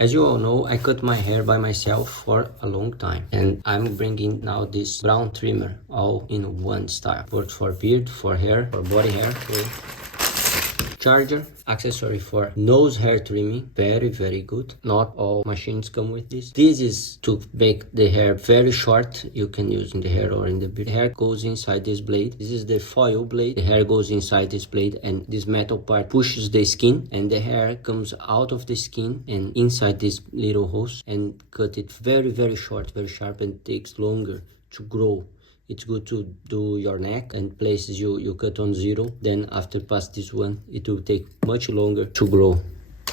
As you all know, I cut my hair by myself for a long time, and I'm bringing now this Braun trimmer all in one style. Works for beard, for hair, for body hair. Okay. Charger, accessory for nose hair trimming, very good. Not all machines come with this. This is to make the hair very short. You can use in the hair or in the beard. Hair goes inside this blade. This is the foil blade. The hair goes inside this blade, and this metal part pushes the skin, and the hair comes out of the skin and inside this little hose, and cut it very short, very sharp, and takes longer to grow. It's good to do your neck and places you cut on 0. Then after past this one, it will take much longer to grow.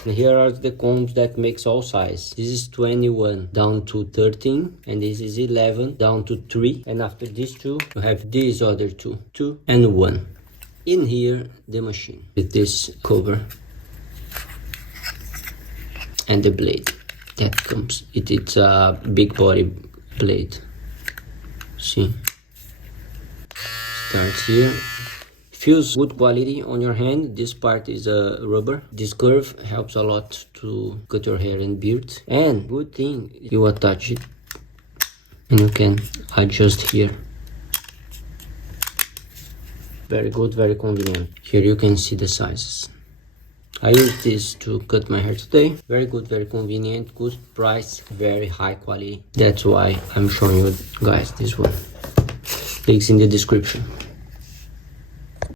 And here are the combs that makes all size. This is 21 down to 13, and this is 11 down to 3. And after these two, you have these other two, 2 and 1. In here, the machine with this cover and the blade that comes. It's a big body blade. See? Starts here. Feels good quality on your hand. This part is a rubber. This curve helps a lot to cut your hair and beard. And good thing, you attach it and you can adjust here. Very good, very convenient. Here you can see the sizes. I use this to cut my hair today. Very good, very convenient, good price, very high quality. That's why I'm showing you guys this one. Links in the description.